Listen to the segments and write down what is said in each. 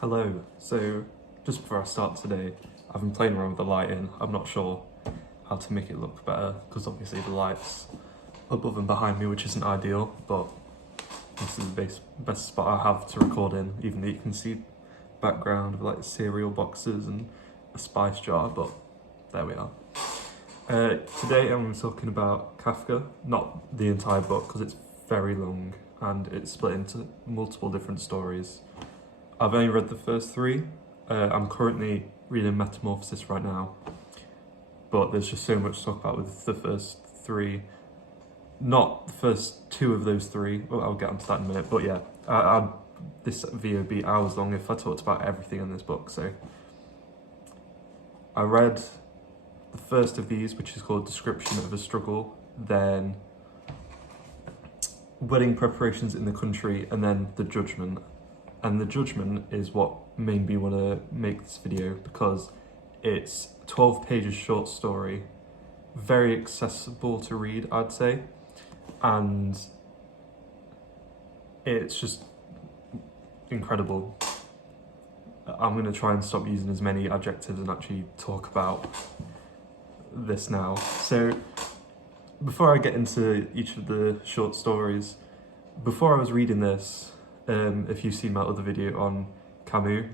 Hello. So, just before I start today, I've been playing around with the lighting. I'm not sure how to make it look better because obviously the light's above and behind me, which isn't ideal, but this is the best spot I have to record in, even though you can see background of like cereal boxes and a spice jar, but there we are. Today I'm talking about Kafka, not the entire book because it's very long and it's split into multiple different stories. I've only read the first three. I'm currently reading Metamorphosis right now, but there's just so much to talk about with the first three. Not the first two of those three, well, I'll get onto that in a minute, but yeah, this video would be hours long if I talked about everything in this book. So I read the first of these, which is called Description of a Struggle, then Wedding Preparations in the Country, and then The Judgement. And The Judgement is what made me want to make this video because it's 12 pages short story, very accessible to read, I'd say, and it's just incredible. I'm going to try and stop using as many adjectives and actually talk about this now. So before I get into each of the short stories, before I was reading this, if you've seen my other video on Camus,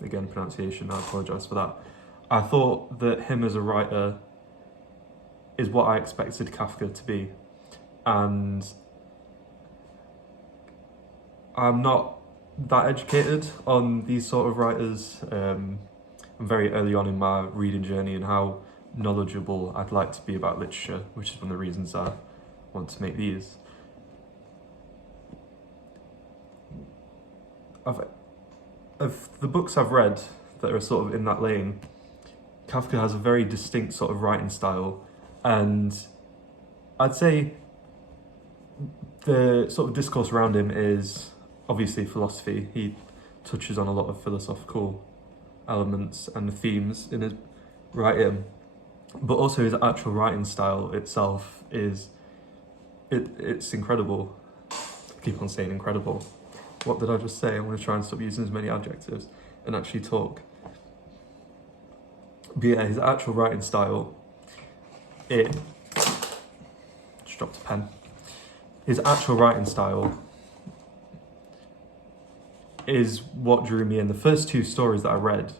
again pronunciation, I apologise for that, I thought that him as a writer is what I expected Kafka to be, and I'm not that educated on these sort of writers. I'm very early on in my reading journey and how knowledgeable I'd like to be about literature, which is one of the reasons I want to make these. Of the books I've read that are sort of in that lane, Kafka has a very distinct sort of writing style, and I'd say the sort of discourse around him is obviously philosophy. He touches on a lot of philosophical elements and themes in his writing, but also his actual writing style itself is it's incredible. I keep on saying incredible. What did I just say? I'm going to try and stop using as many adjectives and actually talk. But yeah, his actual writing style, just dropped a pen. His actual writing style is what drew me in. The first two stories that I read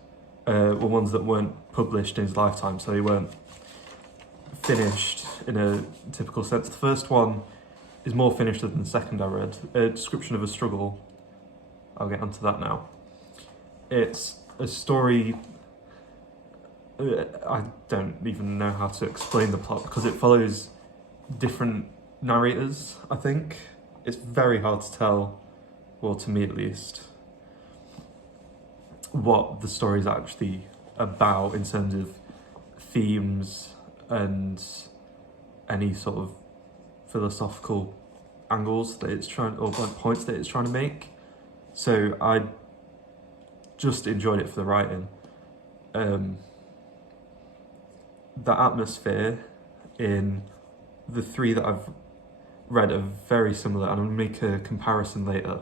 were ones that weren't published in his lifetime, so they weren't finished in a typical sense. The first one is more finished than the second I read. A Description of a Struggle. I'll get onto that now. It's a story, I don't even know how to explain the plot because it follows different narrators, I think. It's very hard to tell, well, to me at least, what the story is actually about in terms of themes and any sort of philosophical angles that it's trying, or like points that it's trying to make. So I just enjoyed it for the writing. The atmosphere in the three that I've read are very similar, and I'll make a comparison later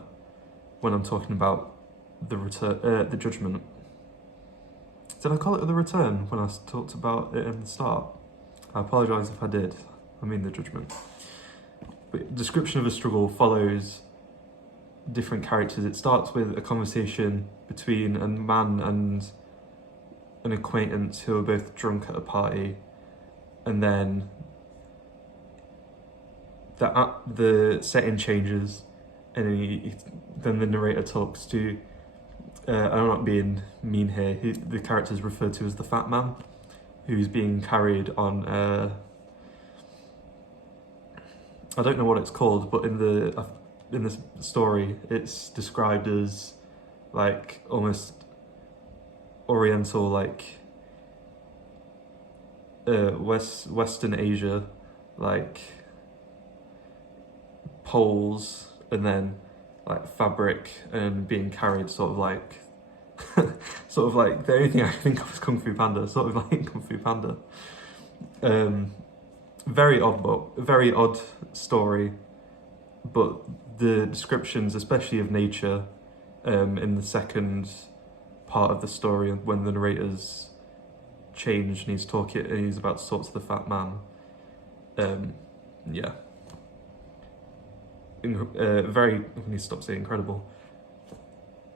when I'm talking about the Judgement. Did I call it The Return when I talked about it in the start? I apologise if I did. I mean The Judgement. But Description of a Struggle follows different characters. It starts with a conversation between a man and an acquaintance who are both drunk at a party, and then the setting changes, and then the narrator talks to, I'm not being mean here, the character is referred to as the fat man, who's being carried on I don't know what it's called, but in the story it's described as like almost oriental, like Western Asia, like poles and then like fabric and being carried, sort of like sort of like the only thing I can think of is Kung Fu Panda, sort of like Kung Fu Panda. Very odd book, very odd story, but the descriptions, especially of nature, in the second part of the story when the narrator's changed and he's about to talk to the fat man. Yeah. Very, I need to stop saying incredible.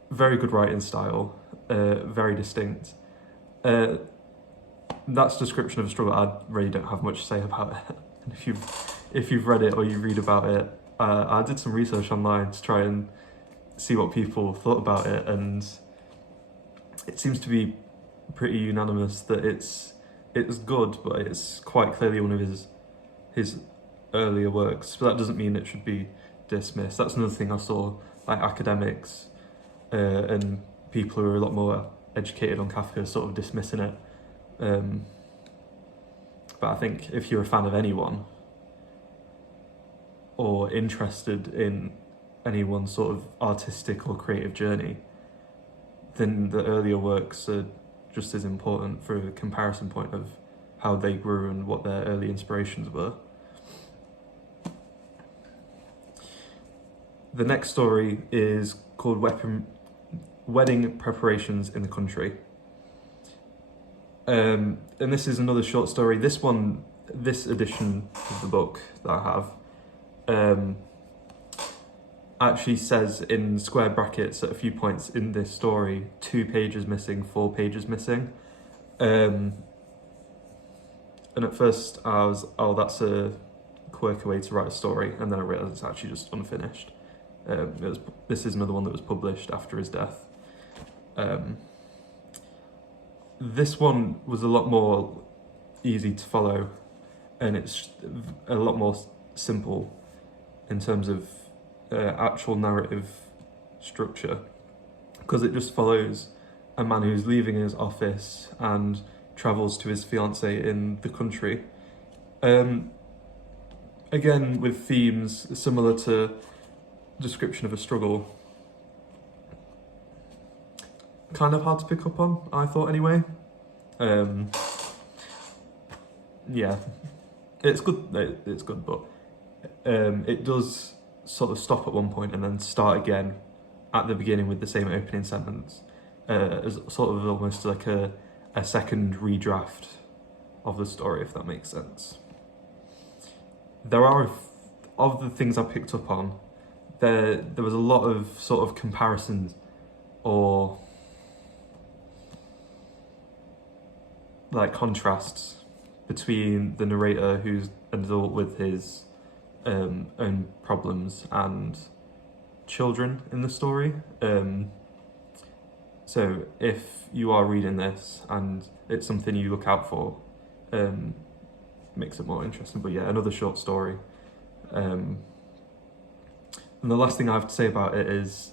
Very good writing style, very distinct. That's description of a struggle. I really don't have much to say about it. If you've read it or you read about it, I did some research online to try and see what people thought about it, and it seems to be pretty unanimous that it's good, but it's quite clearly one of his earlier works. But that doesn't mean it should be dismissed. That's another thing I saw, like academics and people who are a lot more educated on Kafka sort of dismissing it. But I think if you're a fan of anyone or interested in anyone's sort of artistic or creative journey, then the earlier works are just as important for a comparison point of how they grew and what their early inspirations were. The next story is called Wedding Preparations in the Country. And this is another short story. This edition of the book that I have actually says in square brackets at a few points in this story, 2 pages missing, 4 pages missing. And at first I was, oh, that's a quirky way to write a story, and then I realised it's actually just unfinished. This is another one that was published after his death. This one was a lot more easy to follow, and it's a lot more simple in terms of actual narrative structure, because it just follows a man who's leaving his office and travels to his fiancée in the country. Again, with themes similar to description of a struggle. Kind of hard to pick up on, I thought anyway. Yeah, it's good, but it does sort of stop at one point and then start again at the beginning with the same opening sentence, as sort of almost like a second redraft of the story, if that makes sense. There are, of the things I picked up on, there was a lot of sort of comparisons or like contrasts between the narrator, who's an adult with his own problems, and children in the story. So if you are reading this and it's something you look out for, makes it more interesting. But yeah, another short story. And the last thing I have to say about it is,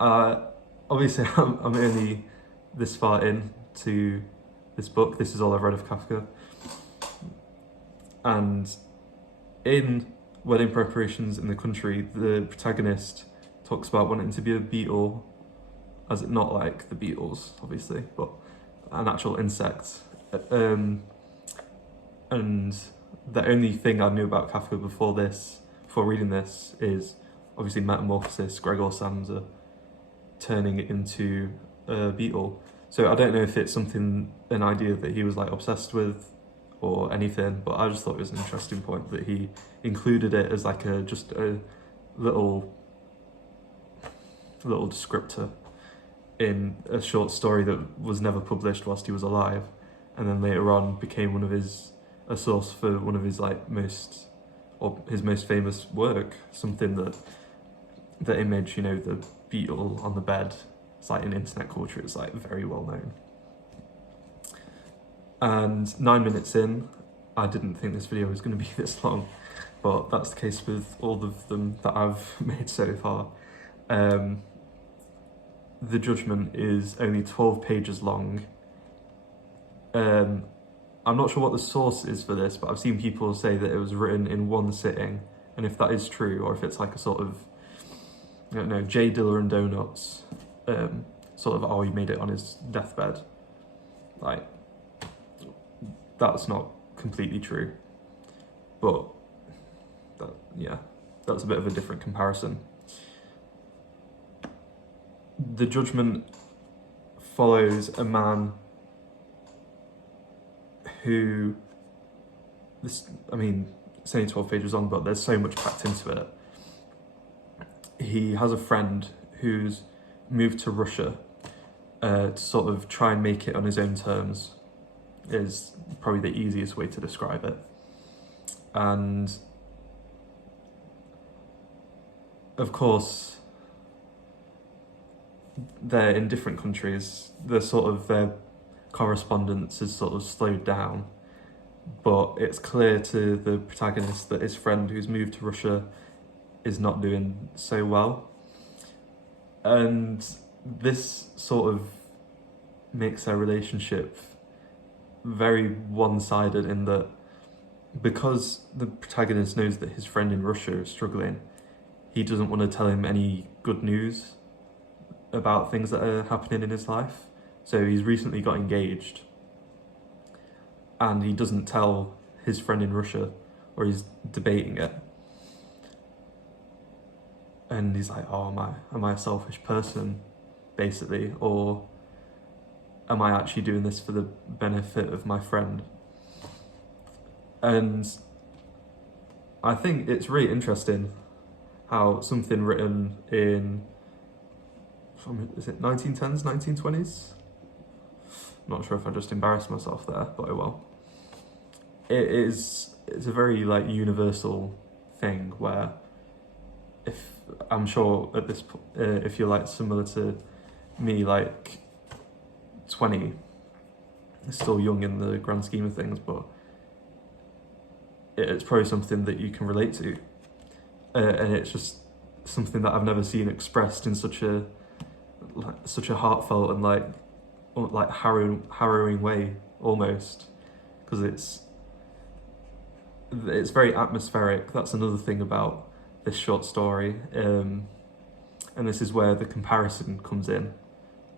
obviously I'm only this far into this book. This is all I've read of Kafka. And in Wedding Preparations in the Country, the protagonist talks about wanting to be a beetle, as it not like the Beatles, obviously, but an actual insect. And the only thing I knew about Kafka before reading this, is obviously metamorphosis, Gregor Samsa turning it into a beetle. So I don't know if it's an idea that he was like obsessed with or anything, but I just thought it was an interesting point that he included it as like just a little descriptor in a short story that was never published whilst he was alive, and then later on became a source for one of his his most famous work, something that the image, the beetle on the bed, it's like in internet culture, it's like very well known. And 9 minutes in, I didn't think this video was going to be this long, but that's the case with all of them that I've made so far. The Judgement is only 12 pages long. I'm not sure what the source is for this, but I've seen people say that it was written in one sitting, and if that is true, or if it's like a sort of, I don't know, J Diller and Donuts, sort of, he made it on his deathbed. Like, that's not completely true, but that's a bit of a different comparison. The Judgement follows a man who, it's only 12 pages long, but there's so much packed into it. He has a friend who's moved to Russia to sort of try and make it on his own terms, is probably the easiest way to describe it. And of course, they're in different countries. Their correspondence is sort of slowed down, but it's clear to the protagonist that his friend who's moved to Russia is not doing so well. And this sort of makes their relationship very one-sided, in that because the protagonist knows that his friend in Russia is struggling, he doesn't want to tell him any good news about things that are happening in his life. So he's recently got engaged, and he doesn't tell his friend in Russia, or he's debating it. And he's like, oh, am I a selfish person, basically? Or am I actually doing this for the benefit of my friend? And I think it's really interesting how something written in, is it 1910s, 1920s? I'm not sure if I just embarrassed myself there, but oh well. It's a very like universal thing where, if I'm sure at this if you're like similar to me, like 20, it's still young in the grand scheme of things, but it's probably something that you can relate to, and it's just something that I've never seen expressed in such a heartfelt and like harrowing way, almost, because it's very atmospheric. That's another thing about this short story, and this is where the comparison comes in,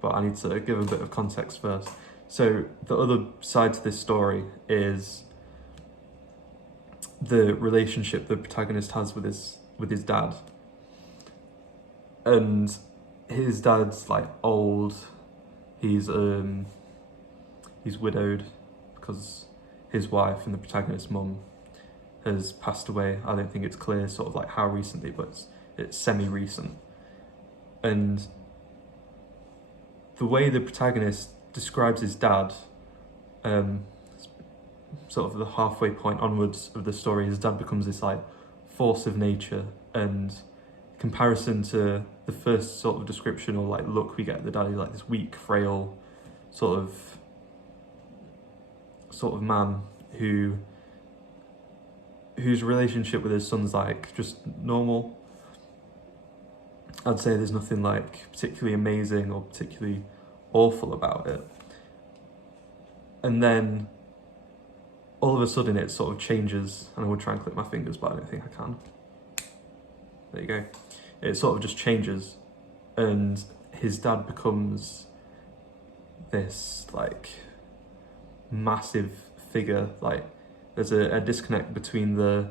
but I need to give a bit of context first. So the other side to this story is the relationship the protagonist has with his dad. And his dad's like old. He's widowed because his wife and the protagonist's mum has passed away. I don't think it's clear sort of like how recently, but it's semi-recent. And the way the protagonist describes his dad, sort of the halfway point onwards of the story, his dad becomes this like force of nature, and comparison to the first sort of description or like look we get at the dad, he's like this weak, frail sort of man whose relationship with his son's like just normal. I'd say there's nothing like particularly amazing or particularly awful about it. And then all of a sudden it sort of changes, and I would try and click my fingers, but I don't think I can. There you go. It sort of just changes, and his dad becomes this like massive figure. Like there's a disconnect between the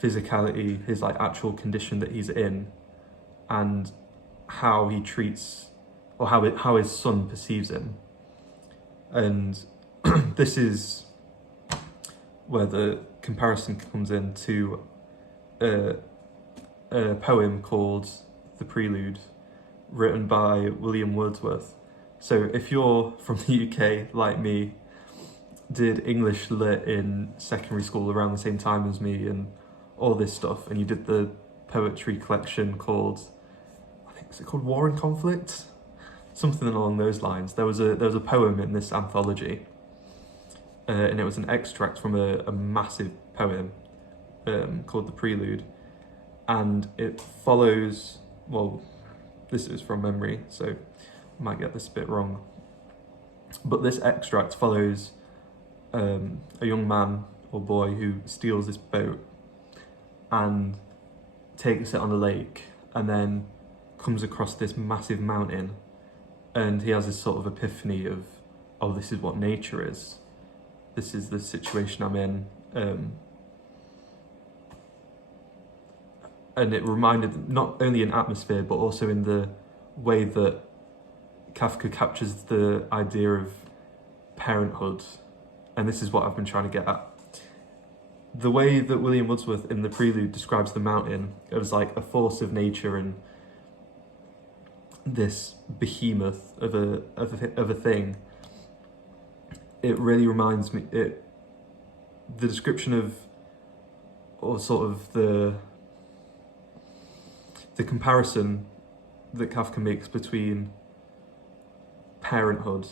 physicality, his like actual condition that he's in, and how he treats, or how his son perceives him. And this is where the comparison comes in to a poem called The Prelude, written by William Wordsworth. So if you're from the UK, like me, did English lit in secondary school around the same time as me and all this stuff, and you did the poetry collection called, I think, is it called War and Conflict? Something along those lines. There was a poem in this anthology, and it was an extract from a massive poem called The Prelude, and it follows, well, this is from memory, so I might get this a bit wrong, but this extract follows a young man or boy who steals this boat and takes it on a lake, and then comes across this massive mountain, and he has this sort of epiphany of, oh, this is what nature is. This is the situation I'm in. And it reminded, not only in atmosphere, but also in the way that Kafka captures the idea of parenthood, and this is what I've been trying to get at. The way that William Wordsworth in the Prelude describes the mountain as like a force of nature and this behemoth of a thing, it really reminds me, the description of, or sort of the comparison that Kafka makes between parenthood,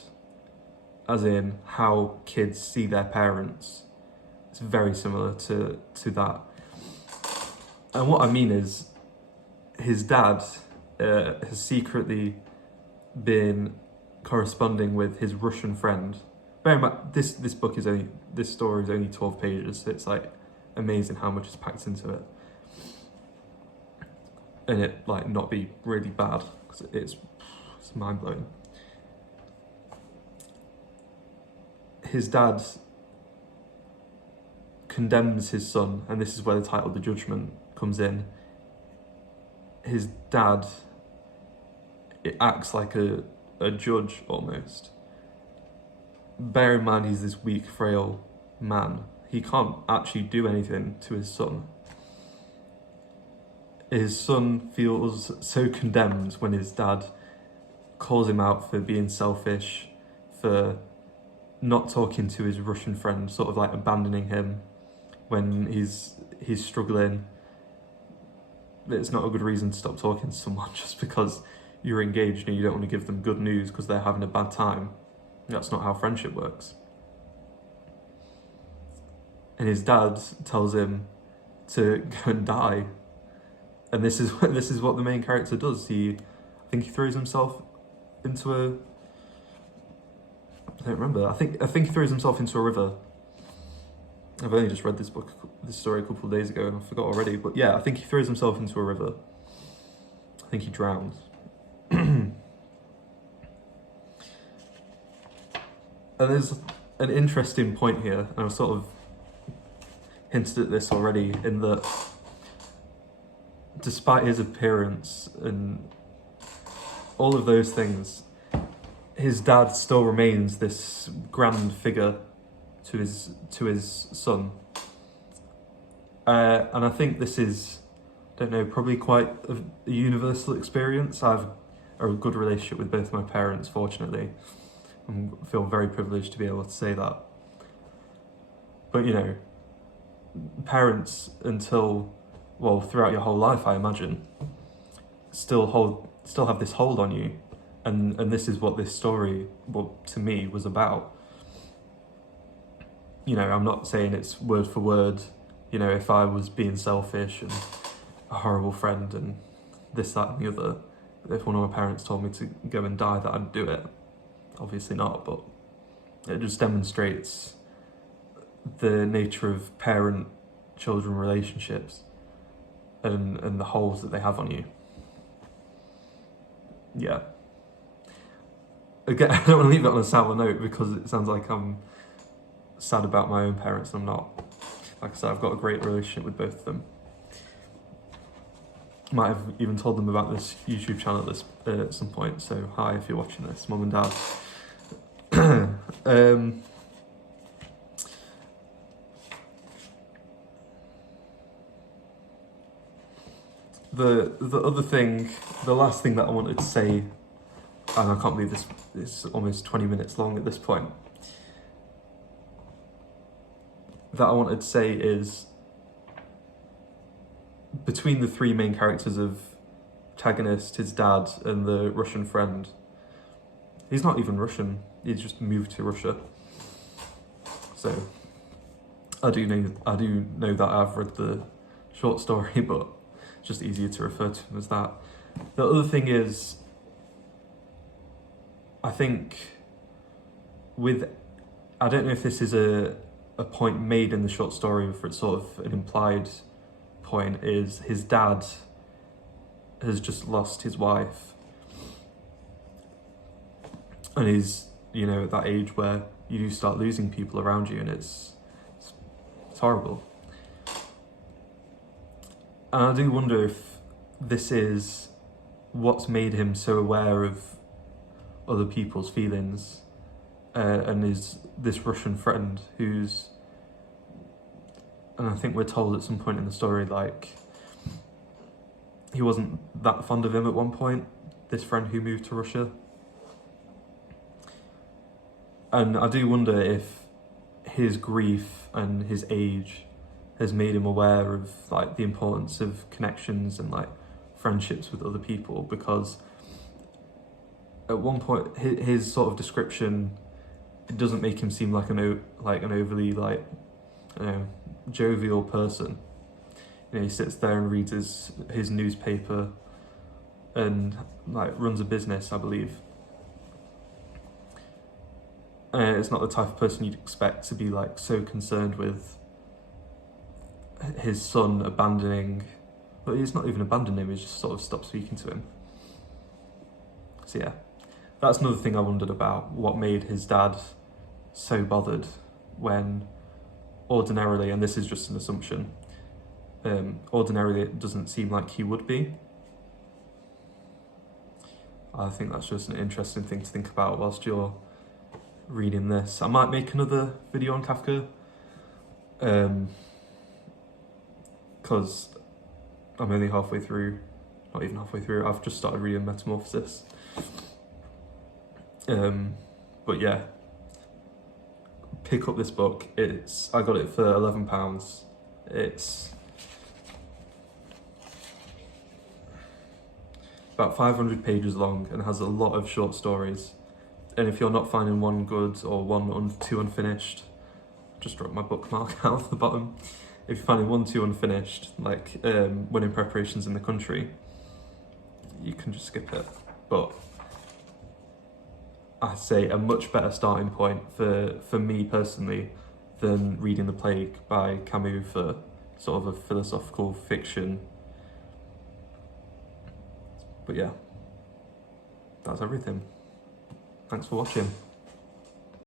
as in how kids see their parents, it's very similar to that. And what I mean is, his dad has secretly been corresponding with his Russian friend. Bear in mind, this story is only 12 pages, so it's like amazing how much is packed into it. And it like not be really bad, because it's mind-blowing. His dad condemns his son, and this is where the title The Judgement comes in. His dad, it acts like a judge almost. Bear in mind, he's this weak, frail man. He can't actually do anything to his son. His son feels so condemned when his dad calls him out for being selfish, for not talking to his Russian friend, sort of like abandoning him when he's struggling. It's not a good reason to stop talking to someone just because you're engaged and you don't want to give them good news because they're having a bad time. That's not how friendship works. And his dad tells him to go and die. And this is what the main character does. I think he throws himself into I don't remember. I think he throws himself into a river. I've only just read this story a couple of days ago, and I forgot already. But yeah, I think he throws himself into a river. I think he drowns. And there's an interesting point here, and I've sort of hinted at this already, in that despite his appearance and all of those things, his dad still remains this grand figure to his son. And I think this is, I don't know, probably quite a universal experience. I have a good relationship with both my parents, fortunately. I feel very privileged to be able to say that. But, you know, parents throughout your whole life, I imagine, still have this hold on you. And this is what this story, to me, was about. You know, I'm not saying it's word for word. You know, if I was being selfish and a horrible friend and this, that and the other, if one of my parents told me to go and die, that I'd do it. Obviously not, but it just demonstrates the nature of parent-children relationships and the holds that they have on you. Yeah. Again, I don't want to leave it on a sour note because it sounds like I'm sad about my own parents, and I'm not. Like I said, I've got a great relationship with both of them. Might have even told them about this YouTube channel at some point, so hi if you're watching this, Mum and Dad. The other thing, the last thing that I wanted to say, and I can't believe this is almost 20 minutes long at this point, that I wanted to say is, between the three main characters of protagonist, his dad, and the Russian friend, he's not even Russian, he's just moved to Russia. So, I do know that I've read the short story, but it's just easier to refer to him as that. The other thing is, I think I don't know if this is a point made in the short story, or if it's sort of an implied point, is his dad has just lost his wife. And he's, you know, at that age where you do start losing people around you, and it's horrible. And I do wonder if this is what's made him so aware of other people's feelings, and is this Russian friend who's, and I think we're told at some point in the story, like, he wasn't that fond of him at one point, this friend who moved to Russia. And I do wonder if his grief and his age has made him aware of like the importance of connections and like friendships with other people, because at one point his sort of description, it doesn't make him seem like an overly like, you know, jovial person. You know, he sits there and reads his newspaper and like runs a business, I believe. It's not the type of person you'd expect to be like so concerned with his son abandoning, well, he's not even abandoning him, he's just sort of stopped speaking to him. So yeah, that's another thing I wondered about, what made his dad so bothered when ordinarily, and this is just an assumption, ordinarily it doesn't seem like he would be. I think that's just an interesting thing to think about whilst you're reading this. I might make another video on Kafka, because I'm only halfway through, not even halfway through, I've just started reading Metamorphosis. But yeah, pick up this book. I got it for £11. It's about 500 pages long and has a lot of short stories. And if you're not finding one good or two unfinished, just drop my bookmark out of the bottom. If you're finding 1, 2 unfinished, like when in preparations in the country, you can just skip it. But I'd say a much better starting point for me personally than reading The Plague by Camus for sort of a philosophical fiction. But yeah, that's everything. Thanks for watching.